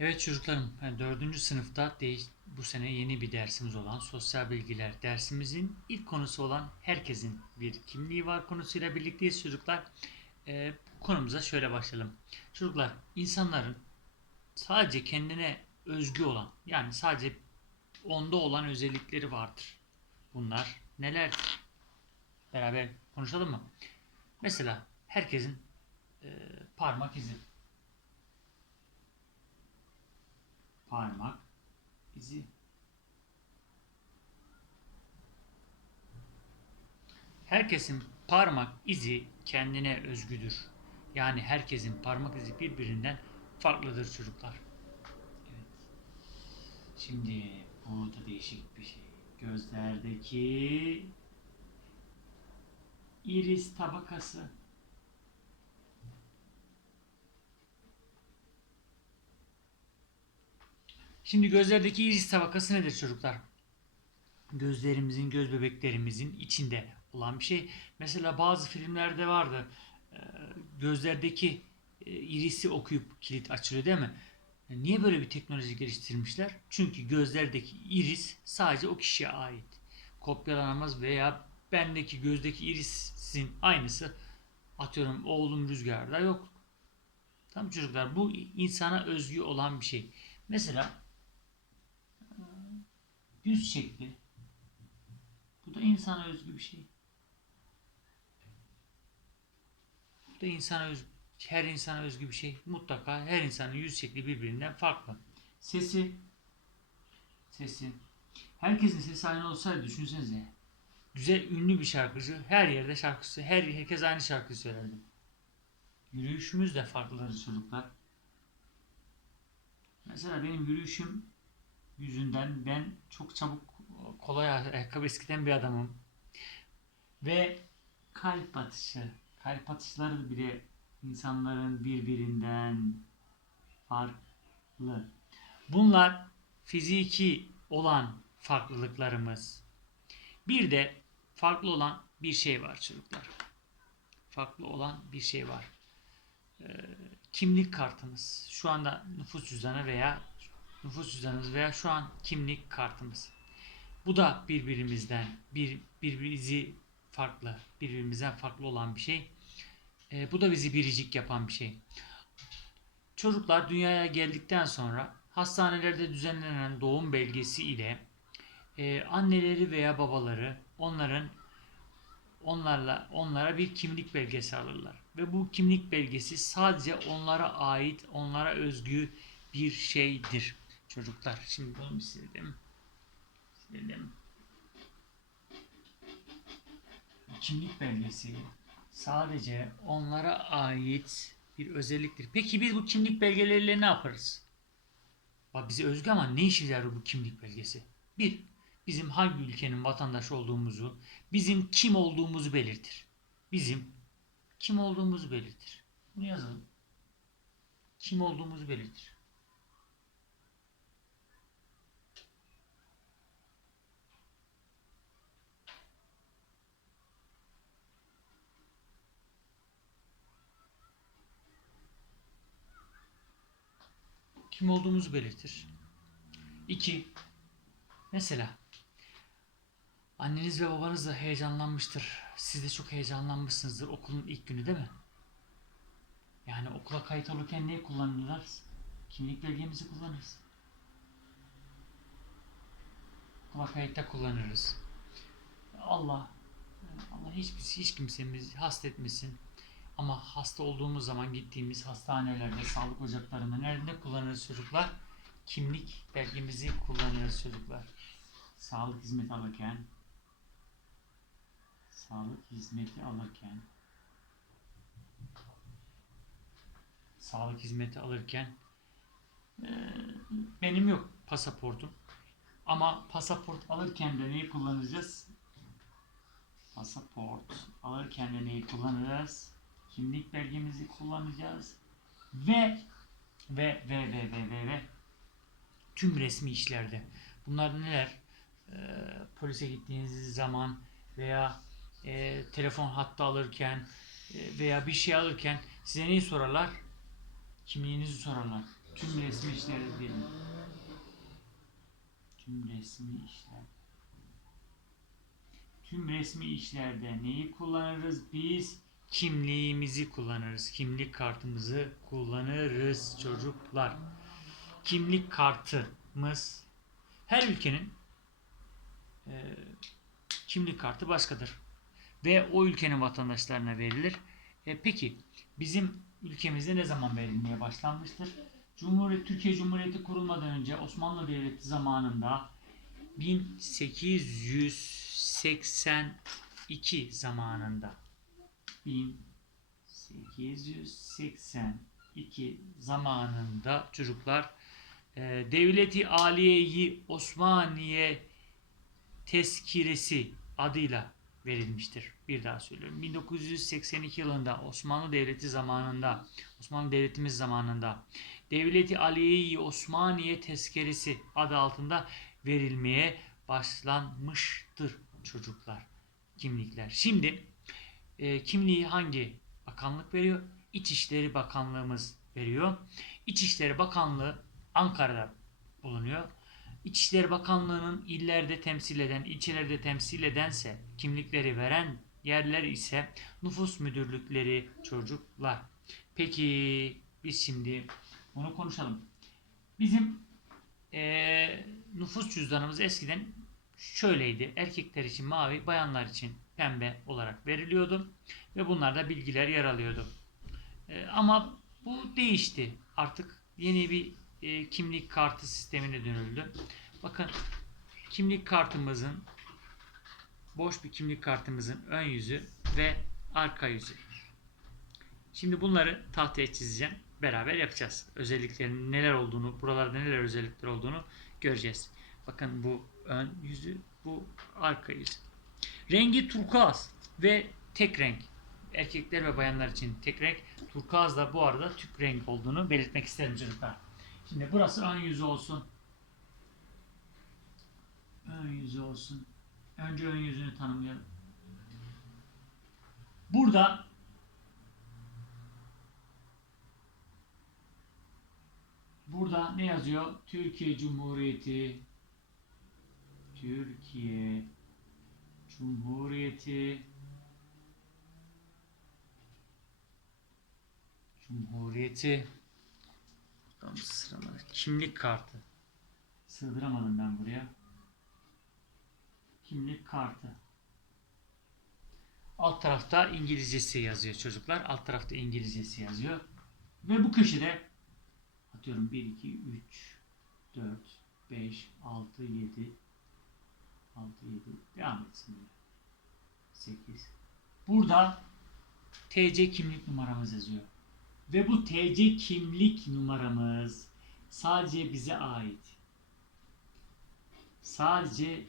Evet çocuklarım, yani dördüncü sınıfta bu sene yeni bir dersimiz olan sosyal bilgiler dersimizin ilk konusu olan herkesin bir kimliği var konusuyla birlikteyiz çocuklar. Ee, konumuza şöyle başlayalım. Çocuklar, insanların sadece kendine özgü olan, yani sadece onda olan özellikleri vardır. Bunlar nelerdir? Beraber konuşalım mı? Mesela herkesin e, parmak izi. Parmak izi. Herkesin parmak izi kendine özgüdür. Yani herkesin parmak izi birbirinden farklıdır çocuklar. Evet. Şimdi bu da değişik bir şey. Gözlerdeki iris tabakası. Şimdi gözlerdeki iris tabakası nedir çocuklar? Gözlerimizin, göz bebeklerimizin içinde olan bir şey. Mesela bazı filmlerde vardı. e, Gözlerdeki e, irisi okuyup kilit açılıyor değil mi? E, Niye böyle bir teknoloji geliştirmişler? Çünkü gözlerdeki iris sadece o kişiye ait. Kopyalanamaz veya bendeki gözdeki irisin aynısı atıyorum oğlum rüzgarda yok. Tamam çocuklar bu insana özgü olan bir şey. Mesela yüz şekli. Bu da insana özgü bir şey. Bu da insana özgü, her insana özgü bir şey. Mutlaka her insanın yüz şekli birbirinden farklı. Sesi, sesi. Herkesin sesi aynı olsaydı düşünsenize. Güzel, ünlü bir şarkıcı her yerde şarkısı, her herkes aynı şarkıyı söylerdi. Yürüyüşümüz de farklıdır çocuklar. Mesela benim yürüyüşüm yüzünden ben çok çabuk kolay ayakkabı eskiden bir adamım. Ve kalp atışı, kalp atışları bile insanların birbirinden farklı. Bunlar fiziki olan farklılıklarımız. Bir de farklı olan bir şey var çocuklar. Farklı olan bir şey var. Ee, kimlik kartımız. Şu anda nüfus cüzdanı veya nüfus cüzdanımız veya şu an kimlik kartımız. Bu da birbirimizden bir birbirimizi farklı, birbirimizden farklı olan bir şey. Ee, bu da bizi biricik yapan bir şey. Çocuklar dünyaya geldikten sonra hastanelerde düzenlenen doğum belgesi ile e, anneleri veya babaları onların onlarla onlara bir kimlik belgesi alırlar ve bu kimlik belgesi sadece onlara ait, onlara özgü bir şeydir çocuklar. Şimdi bunu bir silelim. Silelim. Kimlik belgesi sadece onlara ait bir özelliktir. Peki biz bu kimlik belgeleriyle ne yaparız? Bak bize özgü ama ne işe yarar bu kimlik belgesi? Bir, bizim hangi ülkenin vatandaşı olduğumuzu, bizim kim olduğumuzu belirtir. Bizim kim olduğumuzu belirtir. Bunu yazalım. Kim olduğumuzu belirtir. Kim olduğumuzu belirtir. İki, mesela anneniz ve babanız da heyecanlanmıştır. Siz de çok heyecanlanmışsınızdır okulun ilk günü değil mi? Yani okula kayıt olurken neyi kullanırlar? Kimlik belgemizi kullanırız. Okula kayıtta kullanırız. Allah Allah hiç, hiç kimsemiz hasta etmesin. Ama hasta olduğumuz zaman gittiğimiz hastanelerde, sağlık ocaklarında nerede kullanırız çocuklar? Kimlik belgemizi kullanırız çocuklar. Sağlık hizmeti alırken sağlık hizmeti alırken sağlık hizmeti alırken benim yok pasaportum. Ama pasaport alırken de neyi kullanacağız? Pasaport alırken de neyi kullanacağız? Kimlik belgemizi kullanacağız. Ve ve ve ve ve ve ve tüm resmi işlerde. Bunlar neler? Ee, polise gittiğiniz zaman veya e, telefon hattı alırken e, veya bir şey alırken size neyi sorarlar? Kimliğinizi sorarlar. Tüm resmi işlerde diyelim. Tüm resmi işler. Tüm resmi işlerde neyi kullanırız? Biz kimliğimizi kullanırız. Kimlik kartımızı kullanırız çocuklar. Kimlik kartımız her ülkenin e, kimlik kartı başkadır. Ve o ülkenin vatandaşlarına verilir. E, peki bizim ülkemizde ne zaman verilmeye başlanmıştır? Cumhuriyet, Türkiye Cumhuriyeti kurulmadan önce Osmanlı Devleti zamanında 1882 zamanında 1882 zamanında çocuklar e, Devleti Aliyeyi Osmaniye Tezkiresi adıyla verilmiştir. Bir daha söylüyorum. 1982 yılında Osmanlı Devleti zamanında, Osmanlı Devletimiz zamanında Devleti Aliye-i Osmaniye Tezkeresi adı altında verilmeye başlanmıştır çocuklar kimlikler. Şimdi e, kimliği hangi bakanlık veriyor? İçişleri Bakanlığımız veriyor. İçişleri Bakanlığı Ankara'da bulunuyor. İçişleri Bakanlığı'nın illerde temsil eden, ilçelerde temsil edense kimlikleri veren yerler ise nüfus müdürlükleri çocuklar. Peki biz şimdi bunu konuşalım. Bizim eee, nüfus cüzdanımız eskiden şöyleydi. Erkekler için mavi, bayanlar için pembe olarak veriliyordu. Ve bunlarda bilgiler yer alıyordu. Eee, ama bu değişti. Artık yeni bir e, kimlik kartı sistemine dönüldü. Bakın kimlik kartımızın boş bir kimlik kartımızın ön yüzü ve arka yüzü. Şimdi bunları tahtaya çizeceğim. Beraber yapacağız. Özelliklerinin neler olduğunu, buralarda neler özellikler olduğunu göreceğiz. Bakın bu ön yüzü, bu arka yüzü. Rengi turkuaz ve tek renk. Erkekler ve bayanlar için tek renk. Turkuaz da bu arada tük renk olduğunu belirtmek isterim çocuklar. Şimdi burası ön yüzü olsun. Ön yüzü olsun. Önce ön yüzünü tanımlayalım. Burada Burada ne yazıyor? Türkiye Cumhuriyeti Türkiye Cumhuriyeti Cumhuriyeti Tam sıralama. Kimlik kartı. Sığdıramadım ben buraya. Kimlik kartı. Alt tarafta İngilizcesi yazıyor çocuklar. Alt tarafta İngilizcesi yazıyor. Ve bu köşede atıyorum 1, 2, 3, 4, 5, 6, 7 6, 7 devam etsin. diye. 8 Burada TC kimlik numaramız yazıyor. Ve bu TC kimlik numaramız sadece bize ait. Sadece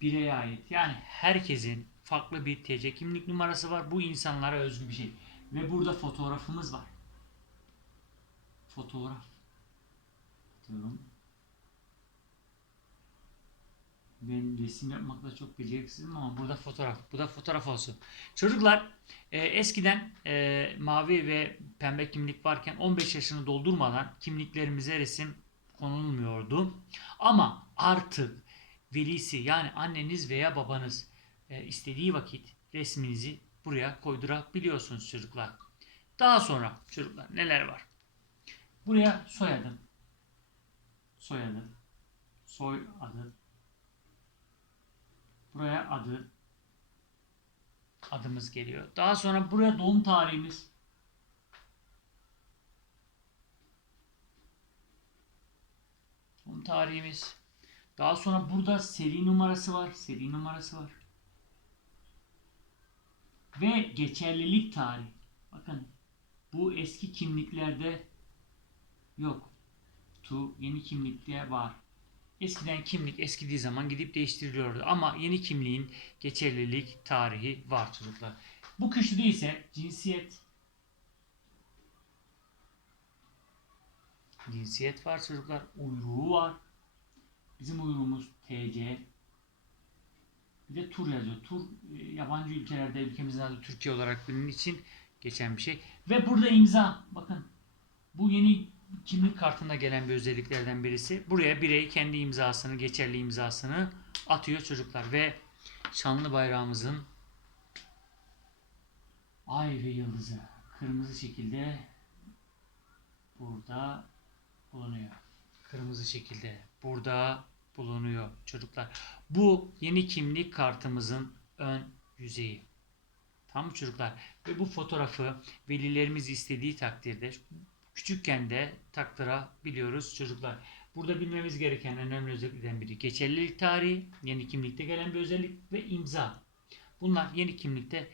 bireye ait. Yani herkesin farklı bir TC kimlik numarası var. Bu insanlara özgü bir şey. Ve burada fotoğrafımız var. Fotoğraf. Diyorum. Ben resim yapmakta çok beceriksizim ama burada fotoğraf. Bu da fotoğraf olsun. Çocuklar e, eskiden e, mavi ve pembe kimlik varken 15 yaşını doldurmadan kimliklerimize resim konulmuyordu. Ama artık velisi yani anneniz veya babanız e, istediği vakit resminizi buraya koydurabiliyorsunuz çocuklar. Daha sonra çocuklar neler var? Buraya soyadım. Soyadı. Soy adı. Buraya adı. Adımız geliyor. Daha sonra buraya doğum tarihimiz. Doğum tarihimiz. Daha sonra burada seri numarası var. Seri numarası var. Ve geçerlilik tarihi. Bakın bu eski kimliklerde yok. Tu yeni kimlikte var. Eskiden kimlik eskidiği zaman gidip değiştiriliyordu. Ama yeni kimliğin geçerlilik tarihi var çocuklar. Bu köşede ise cinsiyet cinsiyet var çocuklar. Uyruğu var. Bizim uyruğumuz TC. Bir de tur yazıyor. Tur e, yabancı ülkelerde ülkemizin adı Türkiye olarak bilinen için geçen bir şey. Ve burada imza. Bakın bu yeni kimlik kartında gelen bir özelliklerden birisi. Buraya birey kendi imzasını, geçerli imzasını atıyor çocuklar ve şanlı bayrağımızın ay ve yıldızı kırmızı şekilde burada bulunuyor. Kırmızı şekilde burada bulunuyor çocuklar. Bu yeni kimlik kartımızın ön yüzeyi. Tamam mı çocuklar? Ve bu fotoğrafı velilerimiz istediği takdirde küçükken de taktırabiliyoruz çocuklar. Burada bilmemiz gereken en önemli özelliklerden biri geçerlilik tarihi, yeni kimlikte gelen bir özellik ve imza. Bunlar yeni kimlikte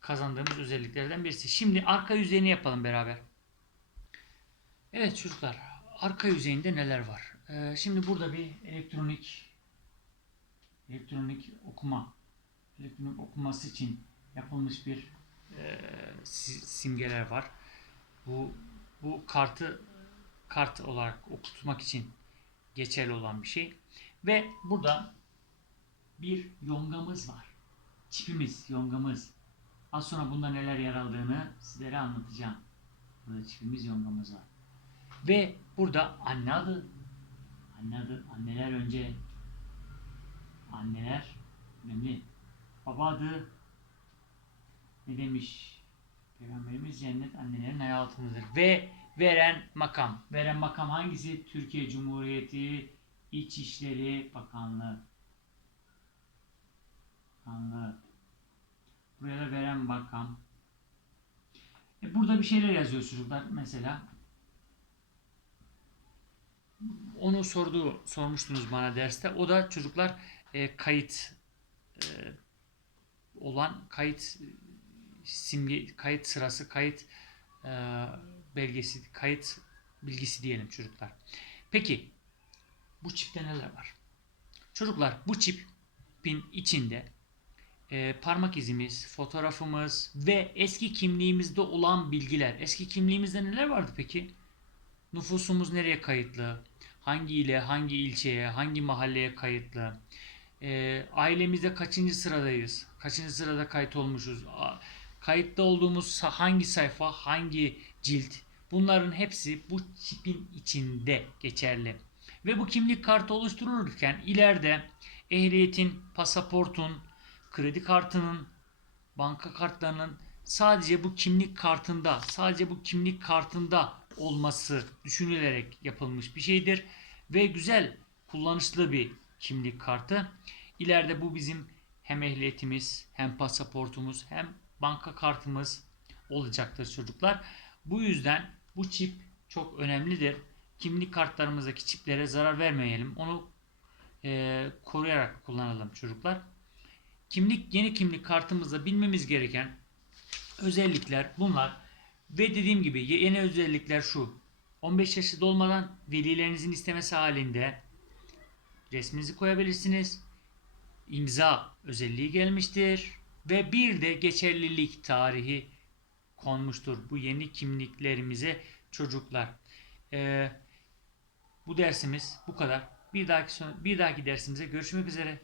kazandığımız özelliklerden birisi. Şimdi arka yüzeyini yapalım beraber. Evet çocuklar, arka yüzeyinde neler var? Ee, şimdi burada bir elektronik elektronik okuma elektronik okuması için yapılmış bir e, si- simgeler var. Bu bu kartı kart olarak okutmak için geçerli olan bir şey. Ve burada bir yongamız var. Çipimiz, yongamız. Az sonra bunda neler yer aldığını sizlere anlatacağım. Burada çipimiz, yongamız var. Ve burada anne adı. Anne adı, anneler önce. Anneler önemli. Baba adı. Ne demiş? Peygamberimiz cennet annelerin ayağı altındadır. Ve veren makam. Veren makam hangisi? Türkiye Cumhuriyeti İçişleri Bakanlığı. Bakanlığı. Buraya da veren makam. E burada bir şeyler yazıyor çocuklar mesela. Onu sordu, sormuştunuz bana derste. O da çocuklar e, kayıt e, olan kayıt simge kayıt sırası, kayıt e, belgesi, kayıt bilgisi diyelim çocuklar. Peki bu çipte neler var? Çocuklar bu çipin içinde e, parmak izimiz, fotoğrafımız ve eski kimliğimizde olan bilgiler. Eski kimliğimizde neler vardı peki? Nüfusumuz nereye kayıtlı? Hangi ile, hangi ilçeye, hangi mahalleye kayıtlı? E, ailemizde kaçıncı sıradayız? Kaçıncı sırada kayıt olmuşuz? Kayıtta olduğumuz hangi sayfa, hangi cilt? Bunların hepsi bu çipin içinde geçerli. Ve bu kimlik kartı oluşturulurken ileride ehliyetin, pasaportun, kredi kartının, banka kartlarının sadece bu kimlik kartında, sadece bu kimlik kartında olması düşünülerek yapılmış bir şeydir ve güzel, kullanışlı bir kimlik kartı. İleride bu bizim hem ehliyetimiz, hem pasaportumuz, hem banka kartımız olacaktır çocuklar. Bu yüzden bu çip çok önemlidir. Kimlik kartlarımızdaki çiplere zarar vermeyelim. Onu e, koruyarak kullanalım çocuklar. Kimlik yeni kimlik kartımızda bilmemiz gereken özellikler bunlar. Ve dediğim gibi yeni özellikler şu. 15 yaşı dolmadan velilerinizin istemesi halinde resminizi koyabilirsiniz. İmza özelliği gelmiştir. Ve bir de geçerlilik tarihi konmuştur bu yeni kimliklerimize çocuklar. Ee, bu dersimiz bu kadar. Bir dahaki bir dahaki dersimize görüşmek üzere.